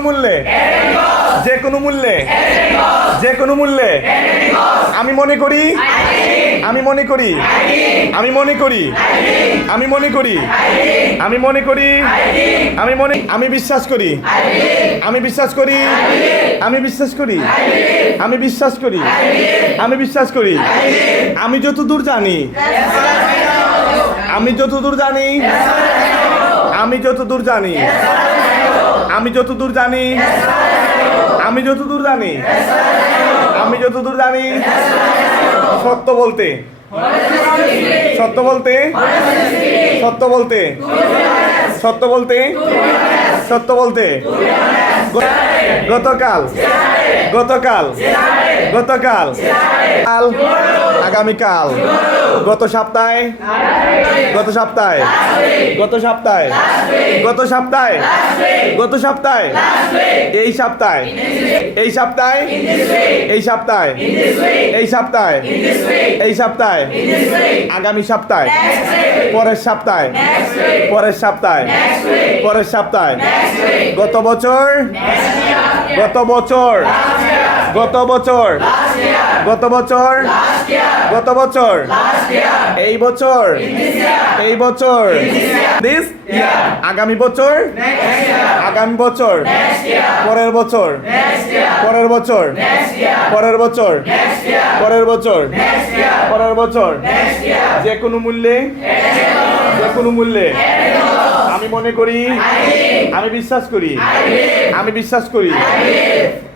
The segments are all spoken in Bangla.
মূল্যে যে কোনো মূল্যে যে কোনো মূল্যে আমি মনে করি আমি মনে করি আমি মনে করি আমি মনে করি আমি মনে করি আমি বিশ্বাস করি আমি বিশ্বাস করি আমি বিশ্বাস করি আমি বিশ্বাস করি আমি বিশ্বাস করি আমি যতদূর জানি আমি যতদূর জানি আমি যতদূর জানি আমি যতদূর জানি আমি যতদূর জানি আমি যতদূর জানি সত্য বলতে সত্য বলতে সত্য বলতে সত্য বলতে সত্য বলতে গতকাল গতকাল গতকাল কাল আগামীকাল গত সপ্তাহে গত সপ্তাহে গত সপ্তাহে গত সপ্তাহে গত সপ্তাহে এই সপ্তাহে এই সপ্তাহে এই সপ্তাহে এই সপ্তাহে এই সপ্তাহে আগামী সপ্তাহে পরের সপ্তাহে পরের সপ্তাহে পরের সপ্তাহে গত বছর গত বছর গত বছর গত বছর গত বছর এই বছর এই বছর দিস আগামী বছর আগামী বছর পরের বছর পরের বছর পরের বছর পরের বছর পরের বছর যে কোনো মূল্যে যে কোনো মূল্যে আমি মনে করি আমি বিশ্বাস করি আমি বিশ্বাস করি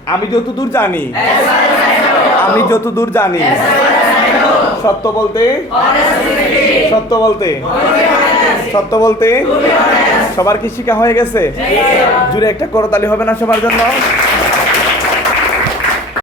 আমি যতদূর জানি আমি যতদূর জানি সত্য বলতে সত্য বলতে সত্য বলতে সবার কি শিক্ষা হয়ে গেছে জুড়ে একটা করতালি হবে না সবার জন্য।